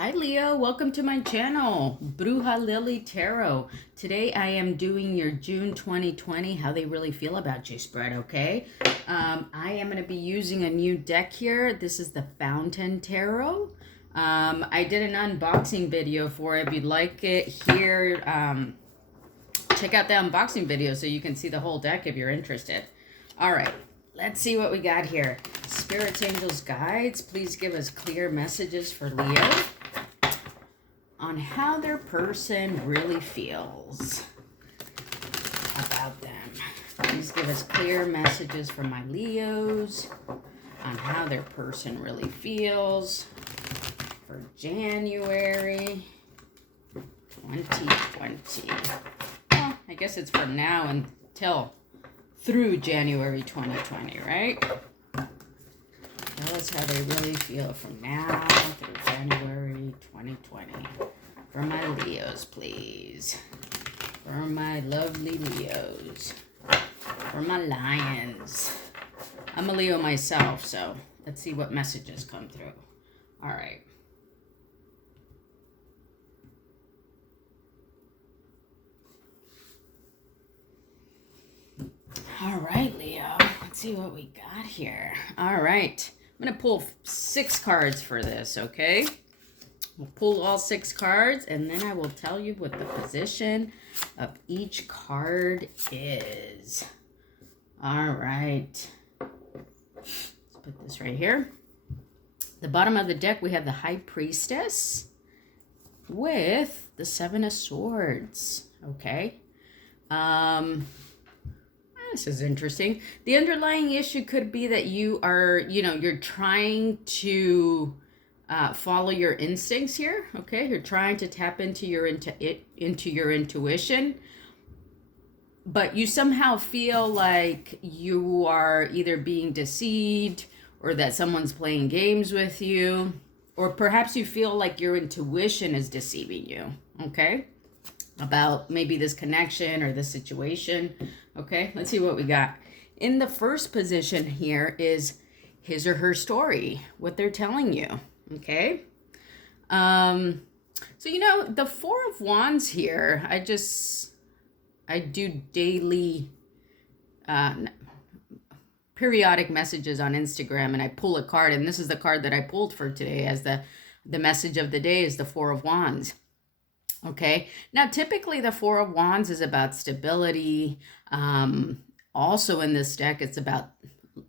Hi Leo, welcome to my channel, Bruja Lily Tarot. Today I am doing your June 2020, how they really feel about you spread, okay? I am going to be using a new deck here. This is the Fountain Tarot. I did an unboxing video for it. If you'd like it here, check out the unboxing video so you can see the whole deck if you're interested. All right, let's see what we got here. Spirits, angels, guides, please give us clear messages for Leo on how their person really feels about them. Please give us clear messages for my Leos on how their person really feels for January 2020. Well, I guess it's from now until through January 2020, right? Tell us how they really feel from now through January 2020. For my Leos, please. For my lovely Leos. For my lions. I'm a Leo myself, so let's see what messages come through. All right. All right, Leo. Let's see what we got here. All right. I'm going to pull 6 cards for this, okay? We'll pull all 6 cards, and then I will tell you what the position of each card is. All right. Let's put this right here. The bottom of the deck, we have the High Priestess with the 7 of Swords, okay? This is interesting. The underlying issue could be that you are, you're trying to follow your instincts here. Okay, you're trying to tap into your intuition, but you somehow feel like you are either being deceived or that someone's playing games with you, or perhaps you feel like your intuition is deceiving you. Okay, about maybe this connection or this situation. Okay, let's see what we got. In the first position here is his or her story, what they're telling you. Okay. So, the 4 of Wands here, I do daily, periodic messages on Instagram, and I pull a card, and this is the card that I pulled for today as the message of the day is the 4 of Wands. Okay, now typically the 4 of Wands is about stability. Also in this deck, it's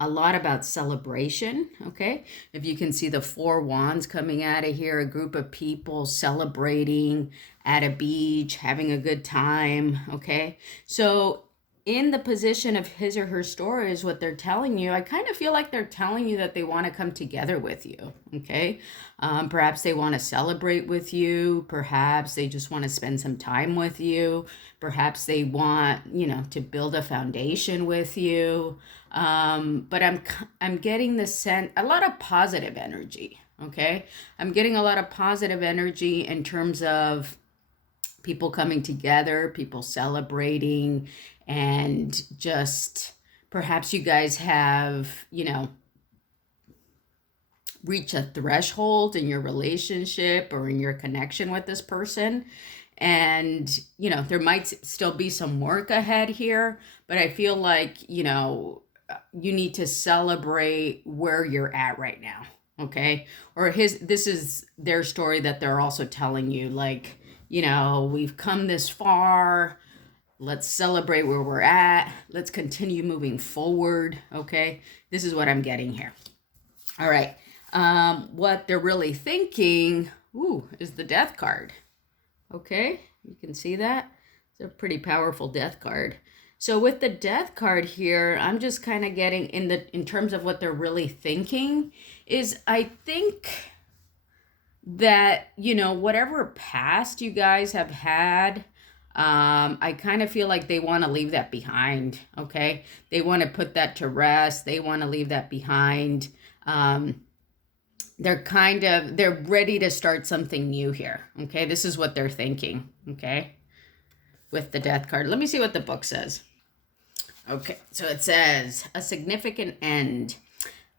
a lot about celebration. Okay, if you can see the 4 Wands coming out of here, a group of people celebrating at a beach, having a good time. Okay, so in the position of his or her story is what they're telling you. I kind of feel like they're telling you that they want to come together with you, okay? Perhaps they want to celebrate with you. Perhaps they just want to spend some time with you. Perhaps they want, to build a foundation with you. But I'm getting the sense, a lot of positive energy, okay? I'm getting a lot of positive energy in terms of people coming together, people celebrating, and just perhaps you guys have, reached a threshold in your relationship or in your connection with this person. And, there might still be some work ahead here, but I feel like, you need to celebrate where you're at right now. Okay. Or this is their story that they're also telling you, like, we've come this far. Let's celebrate where we're at. Let's continue moving forward. Okay. This is what I'm getting here. All right. What they're really thinking, is the Death card. Okay. You can see that. It's a pretty powerful Death card. So with the Death card here, I'm just kind of getting in terms of what they're really thinking is, I think that, whatever past you guys have had, I kind of feel like they want to leave that behind. Okay. They want to put that to rest. They want to leave that behind. They're ready to start something new here. Okay. This is what they're thinking. Okay. With the Death card. Let me see what the book says. Okay. So it says a significant end.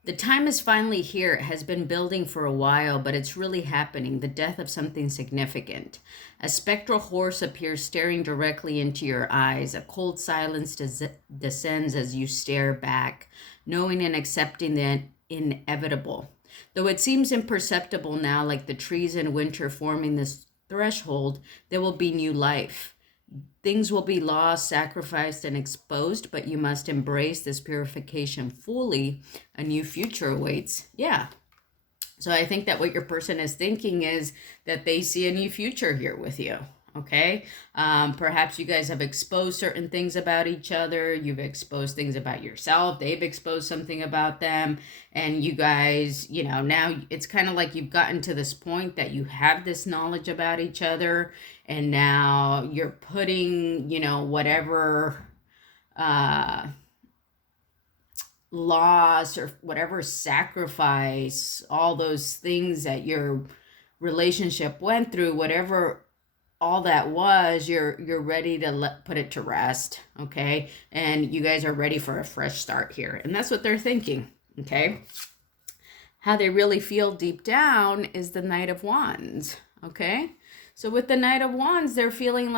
The time is finally here. It has been building for a while, but it's really happening. The death of something significant. A spectral horse appears staring directly into your eyes. A cold silence descends as you stare back, knowing and accepting the inevitable. Though it seems imperceptible now, like the trees in winter forming this threshold, there will be new life. Things will be lost, sacrificed, and exposed, but you must embrace this purification fully. A new future awaits. Yeah. So I think that what your person is thinking is that they see a new future here with you. Okay. Perhaps you guys have exposed certain things about each other. You've exposed things about yourself. They've exposed something about them. And you guys, now it's kind of like you've gotten to this point that you have this knowledge about each other. And now you're putting, whatever loss or whatever sacrifice, all those things that your relationship went through, whatever all that was, you're ready to put it to rest. Okay. And you guys are ready for a fresh start here. And that's what they're thinking. Okay. How they really feel deep down is the Knight of Wands. Okay. So with the Knight of Wands, they're feeling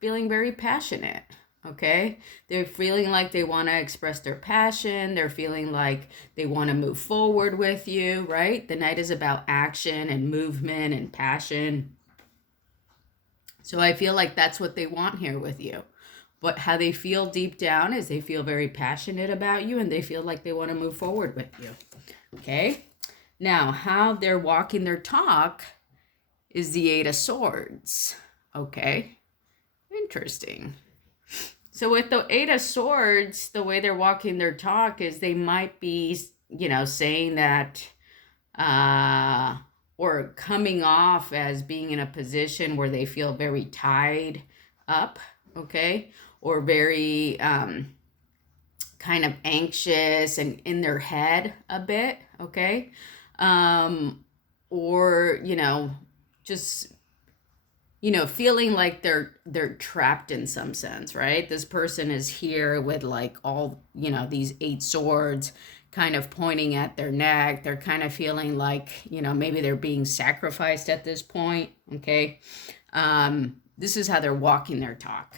very passionate. Okay. They're feeling like they want to express their passion. They're feeling like they want to move forward with you, right? The Knight is about action and movement and passion. So I feel like that's what they want here with you. But how they feel deep down is they feel very passionate about you and they feel like they want to move forward with you. Okay. Now, how they're walking their talk is the Eight of Swords. Okay. Interesting. So with the Eight of Swords, the way they're walking their talk is they might be, saying that, or coming off as being in a position where they feel very tied up, okay? Or very kind of anxious and in their head a bit, okay? Or, just, feeling like they're trapped in some sense, right? This person is here with like all, these 8 swords kind of pointing at their neck. They're kind of feeling like, maybe they're being sacrificed at this point, okay? This is how they're walking their talk.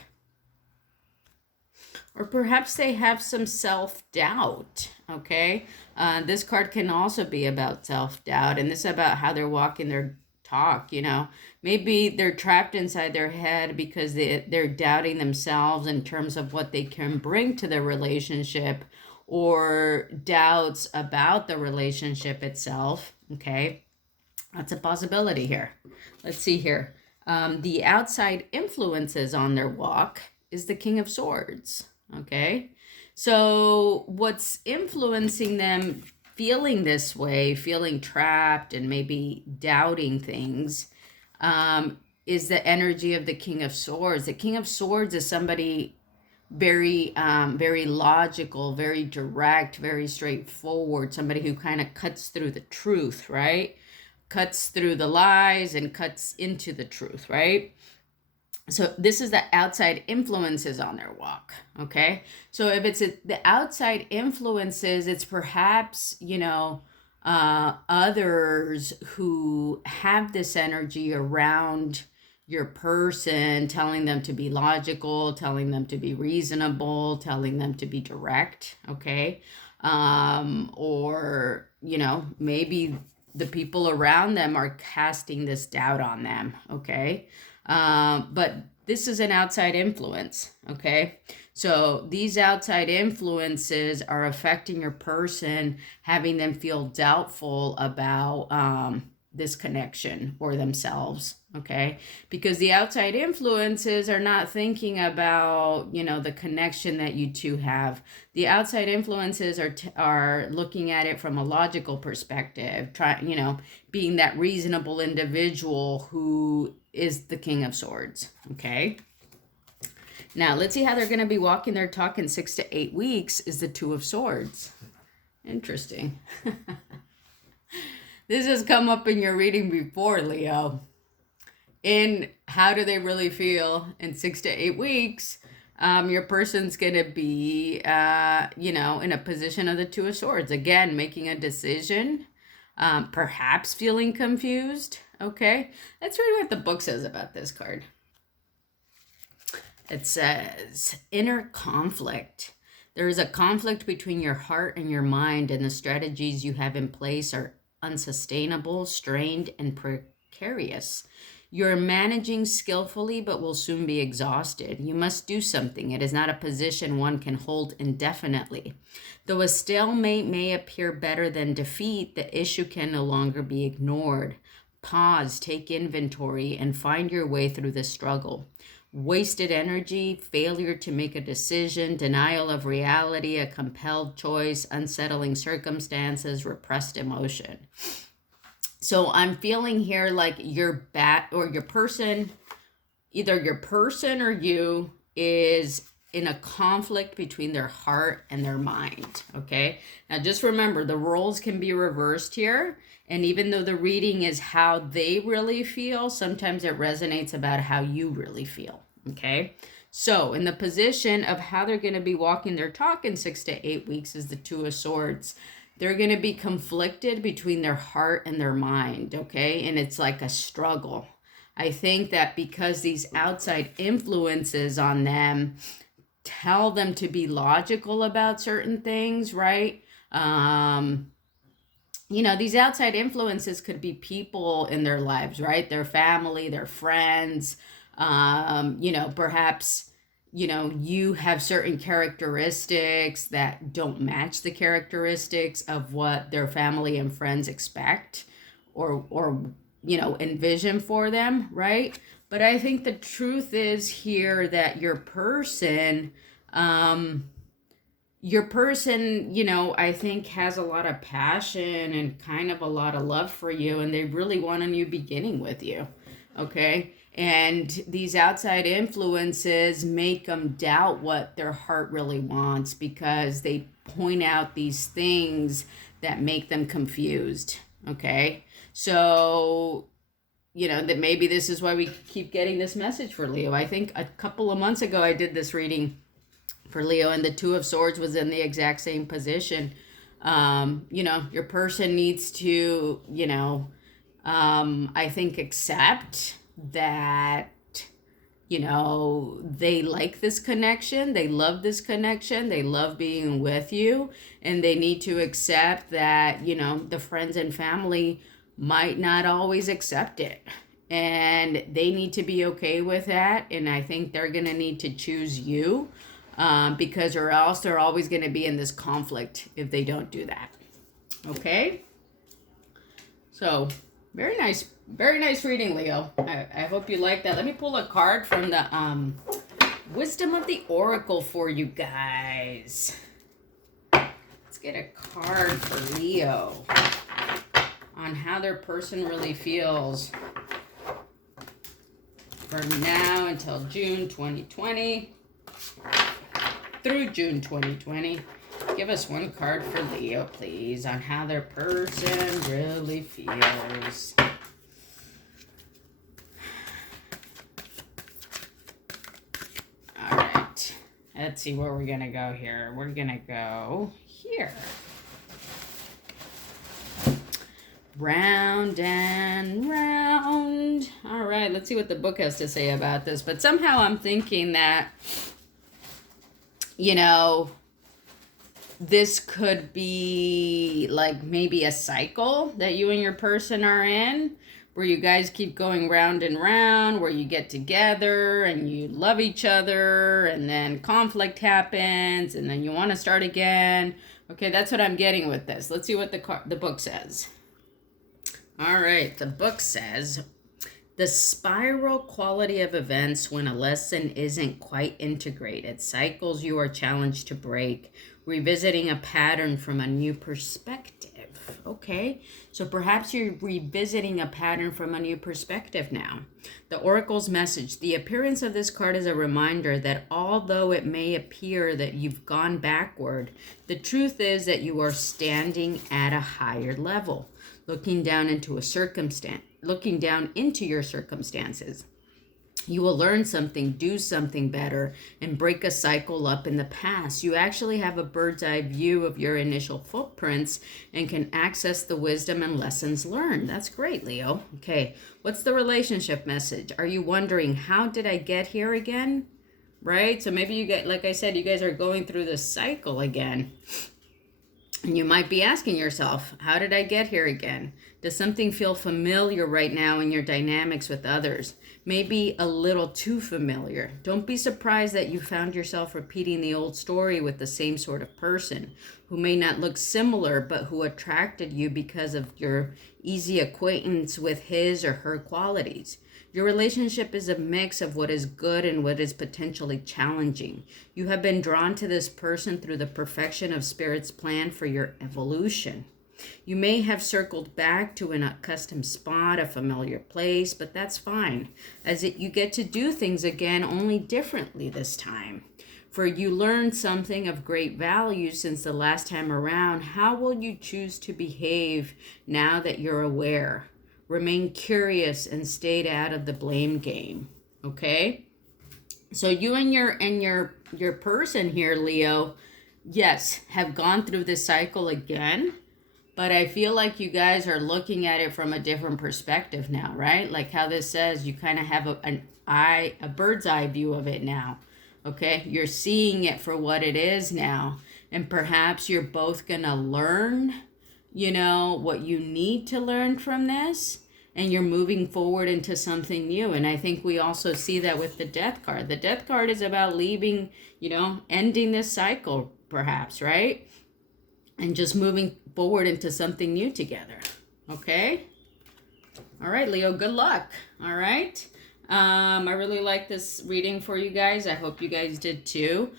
Or perhaps they have some self-doubt, okay? This card can also be about self-doubt, and this is about how they're walking their talk, Maybe they're trapped inside their head because they're doubting themselves in terms of what they can bring to the relationship, or doubts about the relationship itself, okay? That's a possibility here. Let's see here. The outside influences on their walk is the King of Swords, okay? So what's influencing them feeling this way, feeling trapped and maybe doubting things, is the energy of the King of Swords. The King of Swords is somebody very logical, very direct, very straightforward, somebody who kind of cuts through the truth, right? Cuts through the lies and cuts into the truth, right? So this is the outside influences on their walk, okay? So if it's the outside influences, it's perhaps, others who have this energy around your person, telling them to be logical, telling them to be reasonable, telling them to be direct, okay? Or, maybe the people around them are casting this doubt on them, okay? But this is an outside influence, okay? So these outside influences are affecting your person, having them feel doubtful about this connection or themselves, okay? Because the outside influences are not thinking about, the connection that you two have. The outside influences are looking at it from a logical perspective, being that reasonable individual who is the King of Swords, okay? Now, let's see how they're going to be walking their talk in 6 to 8 weeks is the Two of Swords. Interesting. This has come up in your reading before, Leo. In how do they really feel in 6 to 8 weeks? Your person's going to be, in a position of the Two of Swords. Again, making a decision, perhaps feeling confused. Okay, let's read what the book says about this card. It says, inner conflict. There is a conflict between your heart and your mind, and the strategies you have in place are unsustainable, strained, and precarious. You're managing skillfully, but will soon be exhausted. You must do something. It is not a position one can hold indefinitely. Though a stalemate may appear better than defeat, the issue can no longer be ignored. Pause, take inventory, and find your way through the struggle. Wasted energy, failure to make a decision, denial of reality, a compelled choice, unsettling circumstances, repressed emotion. So I'm feeling here like your person, either your person or you is in a conflict between their heart and their mind. Okay. Now just remember, the roles can be reversed here. And even though the reading is how they really feel, sometimes it resonates about how you really feel. Okay. So in the position of how they're going to be walking their talk in 6 to 8 weeks is the Two of Swords. They're going to be conflicted between their heart and their mind. Okay. And it's like a struggle. I think that because these outside influences on them tell them to be logical about certain things, right? These outside influences could be people in their lives, right? Their family, their friends, perhaps, you have certain characteristics that don't match the characteristics of what their family and friends expect or envision for them, right? But I think the truth is here that your person, I think has a lot of passion and kind of a lot of love for you, and they really want a new beginning with you. Okay. And these outside influences make them doubt what their heart really wants because they point out these things that make them confused. Okay. So, that maybe this is why we keep getting this message for Leo. I think a couple of months ago, I did this reading for Leo, and the Two of Swords was in the exact same position. Your person needs to, I think accept that, they like this connection. They love this connection. They love being with you. And they need to accept that, the friends and family might not always accept it. And they need to be okay with that. And I think they're going to need to choose you. Because or else they're always going to be in this conflict if they don't do that. Okay? So, very nice reading, Leo. I hope you like that. Let me pull a card from the Wisdom of the Oracle for you guys. Let's get a card for Leo on how their person really feels from now until June 2020. Through June 2020. Give us one card for Leo, please, on how their person really feels. All right. Let's see where we're going to go here. We're going to go here. Round and round. All right. Let's see what the book has to say about this. But somehow I'm thinking that this could be like maybe a cycle that you and your person are in, where you guys keep going round and round, where you get together and you love each other, and then conflict happens, and then you want to start again. Okay, that's what I'm getting with this. Let's see what the book says. All right, the book says, the spiral quality of events when a lesson isn't quite integrated, cycles you are challenged to break, revisiting a pattern from a new perspective. Okay, so perhaps you're revisiting a pattern from a new perspective now. The Oracle's message, the appearance of this card is a reminder that although it may appear that you've gone backward, the truth is that you are standing at a higher level, looking down into your circumstances. You will learn something, do something better, and break a cycle up in the past. You actually have a bird's eye view of your initial footprints and can access the wisdom and lessons learned. That's great, Leo. Okay, what's the relationship message? Are you wondering, how did I get here again? Right? So maybe you get, like I said, you guys are going through this cycle again. And you might be asking yourself, how did I get here again? Does something feel familiar right now in your dynamics with others? Maybe a little too familiar. Don't be surprised that you found yourself repeating the old story with the same sort of person who may not look similar, but who attracted you because of your easy acquaintance with his or her qualities. Your relationship is a mix of what is good and what is potentially challenging. You have been drawn to this person through the perfection of Spirit's plan for your evolution. You may have circled back to an accustomed spot, a familiar place, but that's fine, as you get to do things again, only differently this time. For you learned something of great value since the last time around. How will you choose to behave now that you're aware? Remain curious and stay out of the blame game. Okay? So you and your person here, Leo, yes, have gone through this cycle again, but I feel like you guys are looking at it from a different perspective now, right? Like how this says, you kind of have a bird's eye view of it now. Okay? You're seeing it for what it is now, and perhaps you're both gonna learn, you know, what you need to learn from this, and you're moving forward into something new. And I think we also see that with the death card. The death card is about leaving, you know, ending this cycle perhaps, right? And just moving forward into something new together. Okay? All right, Leo, good luck. All right? I really like this reading for you guys. I hope you guys did too.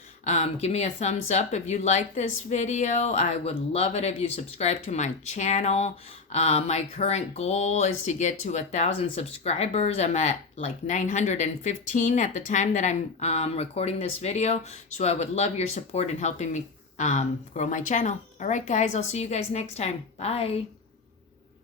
Give me a thumbs up if you like this video. I would love it if you subscribe to my channel. My current goal is to get to 1,000 subscribers. I'm at like 915 at the time that I'm recording this video. So I would love your support in helping me grow my channel. All right, guys, I'll see you guys next time. Bye.